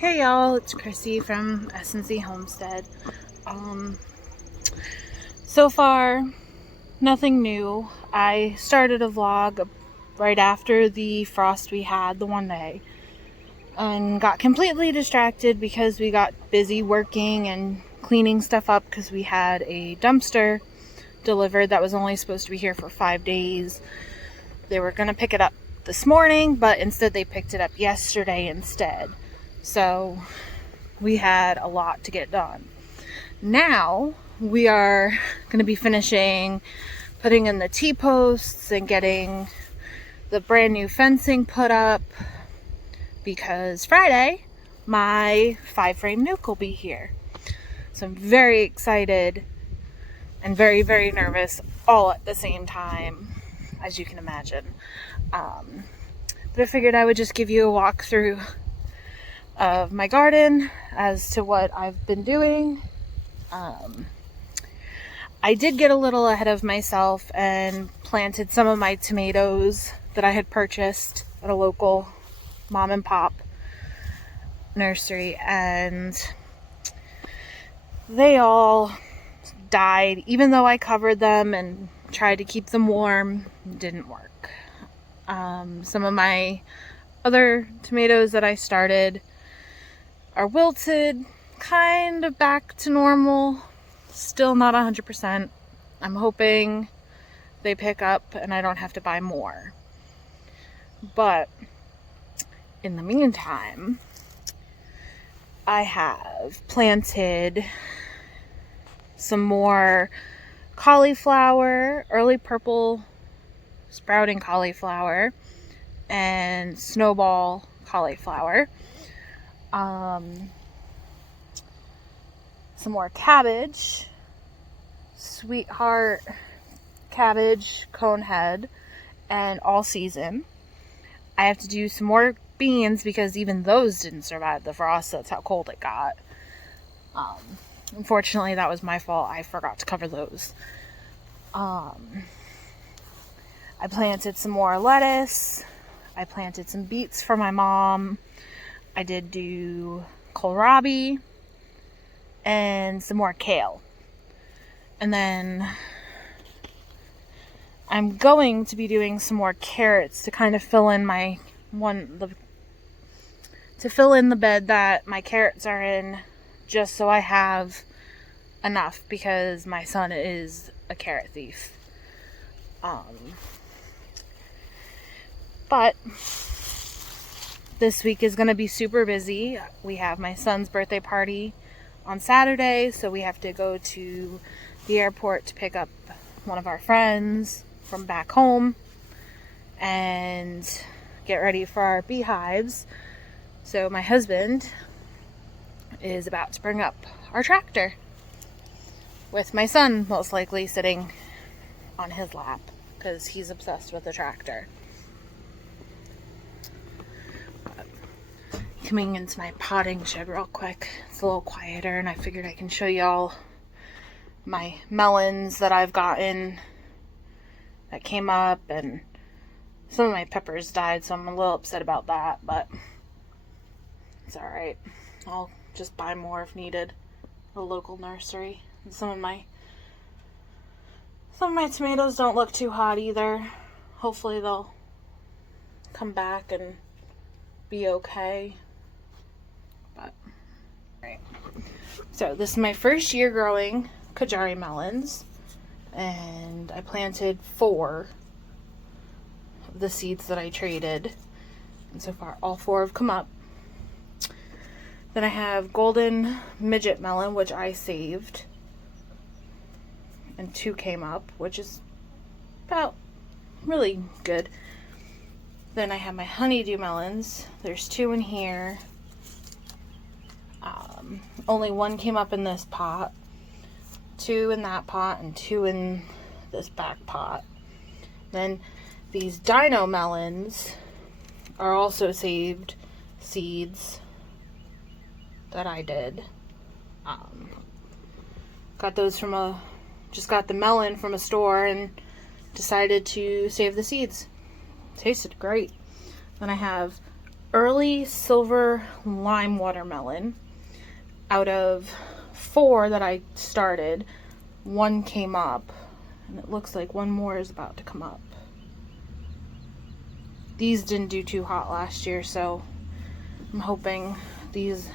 Hey y'all, it's Chrissy from S&C Homestead. Um, so far, nothing new. I started a vlog right after the frost we had the one day and got completely distracted because we got busy working and cleaning stuff up because we had a dumpster delivered that was only supposed to be here for 5 days. They were going to pick it up this morning, but instead they picked it up yesterday instead. So we had a lot to get done. Now we are going to be finishing putting in the T-posts and getting the brand new fencing put up because Friday my 5-frame nuke will be here. So I'm very excited and very, very nervous all at the same time, as you can imagine. But I figured I would just give you a walkthrough of my garden as to what I've been doing. I did get a little ahead of myself and planted some of my tomatoes that I had purchased at a local mom and pop nursery, and they all died. Even though I covered them and tried to keep them warm, it didn't work. Some of my other tomatoes that I started are wilted, kind of back to normal, still not 100%. I'm hoping they pick up and I don't have to buy more. But in the meantime, I have planted some more cauliflower, early purple sprouting cauliflower, and snowball cauliflower. Some more cabbage, sweetheart cabbage, cone head, and all season. I have to do some more beans because even those didn't survive the frost. That's how cold it got. Unfortunately, that was my fault. I forgot to cover those. I planted some more lettuce. I planted some beets for my mom. I did do kohlrabi and some more kale. And then I'm going to be doing some more carrots to kind of fill in fill in the bed that my carrots are in, just so I have enough because my son is a carrot thief. But this week is going to be super busy. We have my son's birthday party on Saturday, so we have to go to the airport to pick up one of our friends from back home and get ready for our beehives. So my husband is about to bring up our tractor with my son most likely sitting on his lap because he's obsessed with the tractor. Coming into my potting shed real quick. It's a little quieter, and I figured I can show y'all my melons that I've gotten that came up, and some of my peppers died, so I'm a little upset about that, but it's alright. I'll just buy more if needed at a local nursery. And some of my tomatoes don't look too hot either. Hopefully they'll come back and be okay. But right. So this is my first year growing Kajari melons, and I planted 4 of the seeds that I traded, and so far all 4 have come up. Then I have golden midget melon, which I saved, and 2 came up, which is about really good. Then I have my honeydew melons. There's 2 in here. Only 1 came up in this pot, 2 in that pot, and 2 in this back pot. Then these dino melons are also saved seeds that I did. Got those from just got the melon from a store and decided to save the seeds. Tasted great. Then I have early silver lime watermelon. Out of 4 that I started, 1 came up, and it looks like 1 more is about to come up. These didn't do too hot last year, so I'm hoping these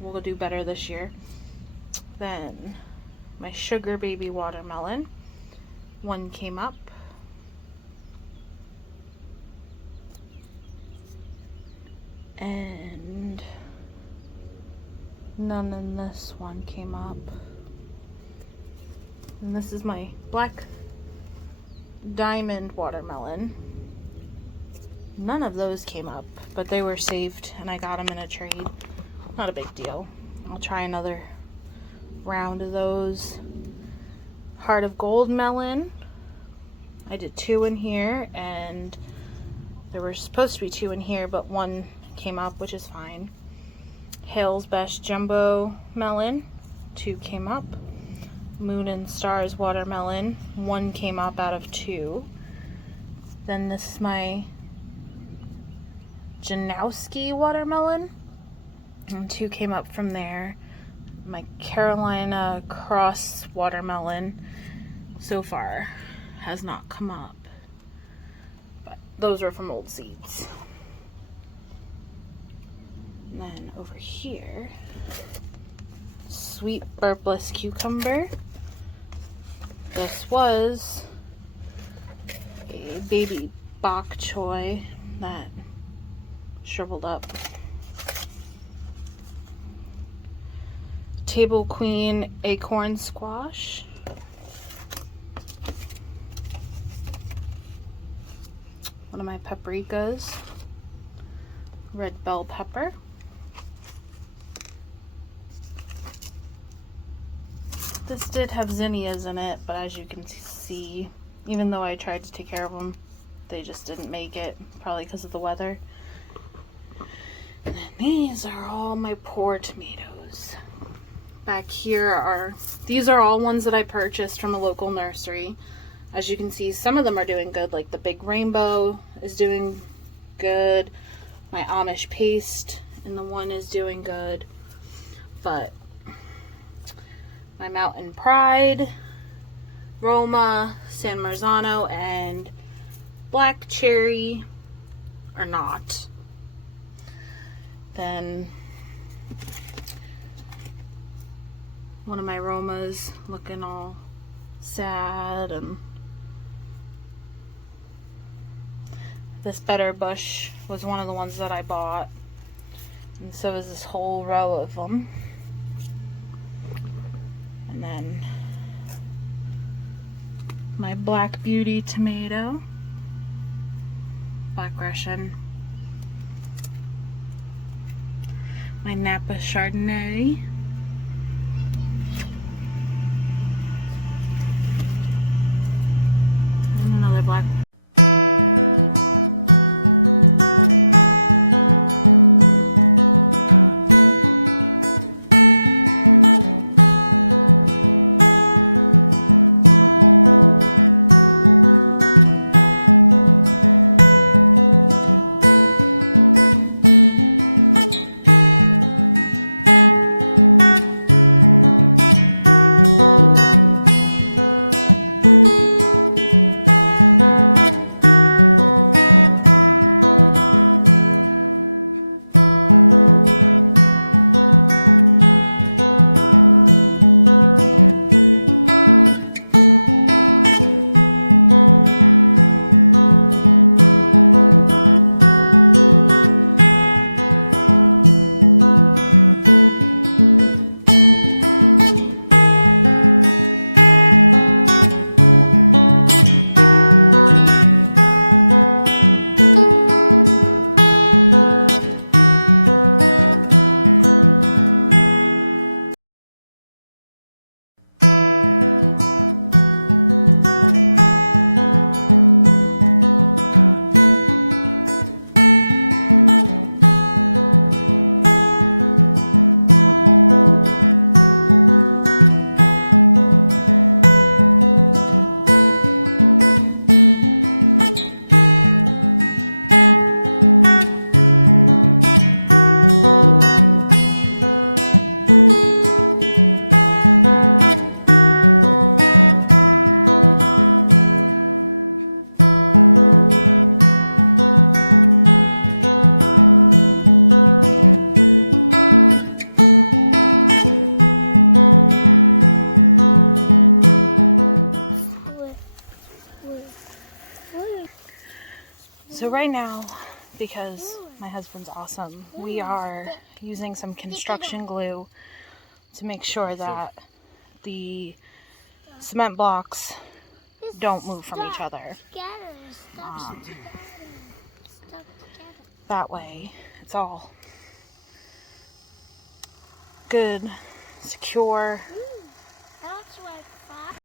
will do better this year. Then my sugar baby watermelon, 1 came up. And none in this one came up. And this is my black diamond watermelon. None of those came up, but they were saved and I got them in a trade. Not a big deal. I'll try another round of those. Heart of gold melon. I did 2 in here, and there were supposed to be 2 in here, but 1 came up, which is fine. Hale's Best Jumbo Melon, 2 came up. Moon and Stars Watermelon, 1 came up out of 2. Then this is my Janowski Watermelon, and 2 came up from there. My Carolina Cross Watermelon so far has not come up, but those are from old seeds. And then over here, Sweet Burpless Cucumber. This was a baby bok choy that shriveled up. Table Queen Acorn Squash. One of my paprikas. Red bell pepper. This did have zinnias in it, but as you can see, even though I tried to take care of them, they just didn't make it, probably because of the weather. And then these are all my poor tomatoes. Back here these are all ones that I purchased from a local nursery. As you can see, some of them are doing good, like the Big Rainbow is doing good. My Amish Paste in the one is doing good. But my Mountain Pride, Roma, San Marzano, and Black Cherry are not. Then one of my Romas looking all sad, and this Better Bush was one of the ones that I bought, and so is this whole row of them. And then my Black Beauty tomato, Black Russian, my Napa Chardonnay, and another black. right now, because my husband's awesome, we are using some construction glue to make sure that the cement blocks don't move from each other. That way it's all good, secure. That's like fire.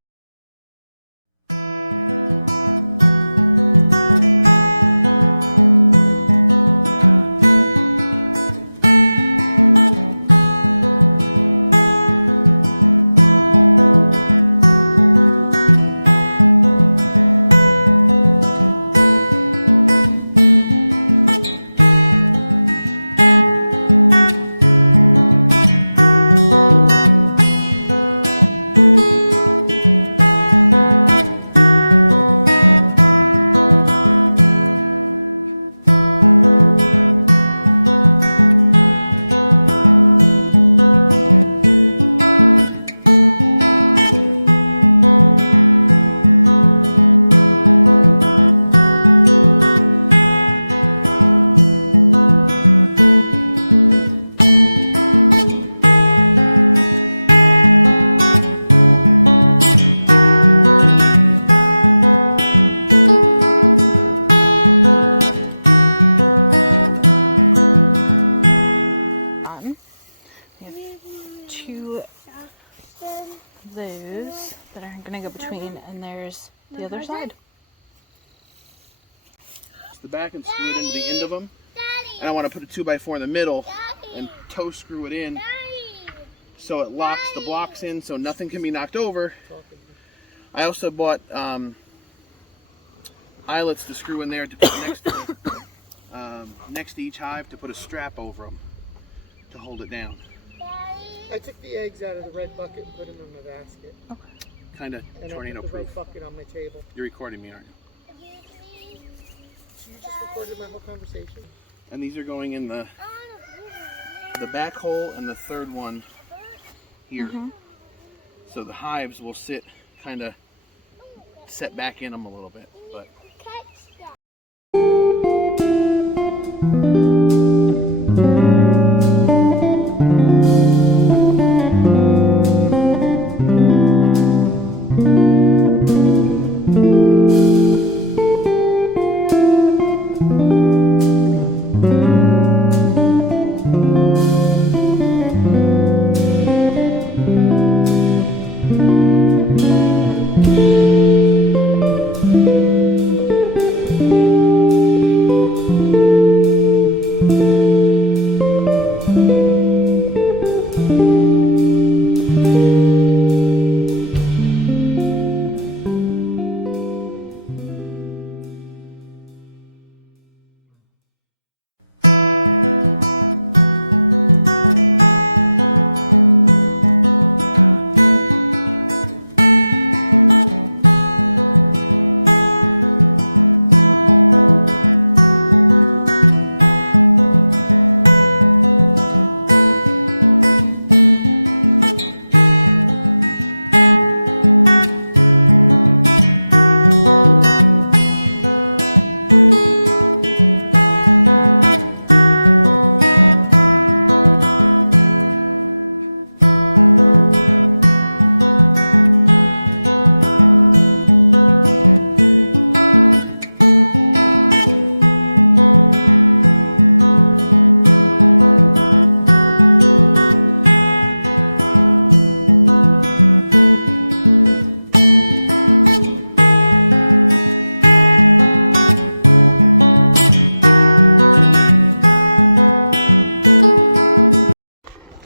Two those that are going to go between, and there's the other side. The back and screw it into the end of them. And I want to put a 2x4 in the middle and toe screw it in so it locks the blocks in so nothing can be knocked over. I also bought eyelets to screw in there to put next to each hive to put a strap over them to hold it down. I took the eggs out of the red bucket and put them in my basket. Okay. Kind of tornado And I put the proof. red bucket on my table. You're recording me, aren't you? So you just recorded my whole conversation? And these are going in the back hole and the third one here. So the hives will sit kind of set back in them a little bit. But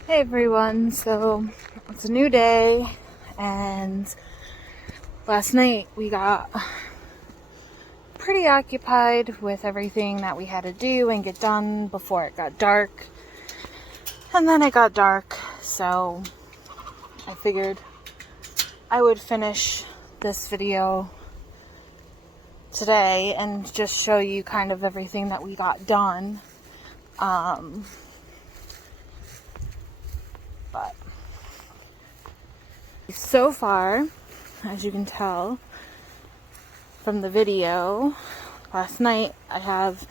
Hey everyone, so it's a new day, and last night we got pretty occupied with everything that we had to do and get done before it got dark. And then it got dark, so I figured I would finish this video today and just show you kind of everything that we got done. But so far, as you can tell from the video, last night I have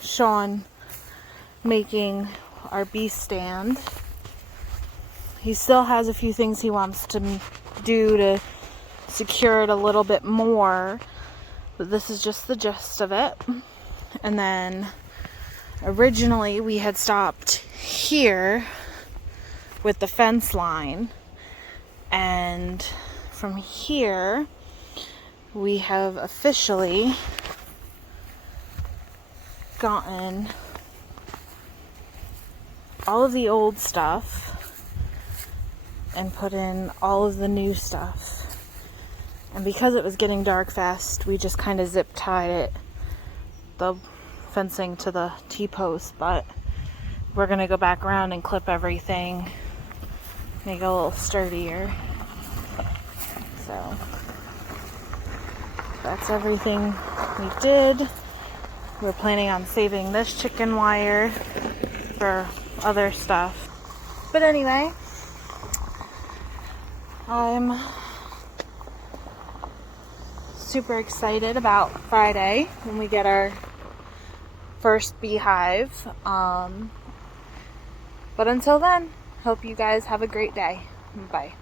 Sean making our bee stand. He still has a few things he wants to do to secure it a little bit more, but this is just the gist of it. And then originally we had stopped here with the fence line, and from here we have officially gotten all of the old stuff and put in all of the new stuff. And because it was getting dark fast, we just kind of zip tied it, the fencing to the T-post, but we're gonna go back around and clip everything, make it a little sturdier. So that's everything we did. We're planning on saving this chicken wire for other stuff. But anyway, I'm super excited about Friday when we get our first beehive. But until then, hope you guys have a great day. Bye.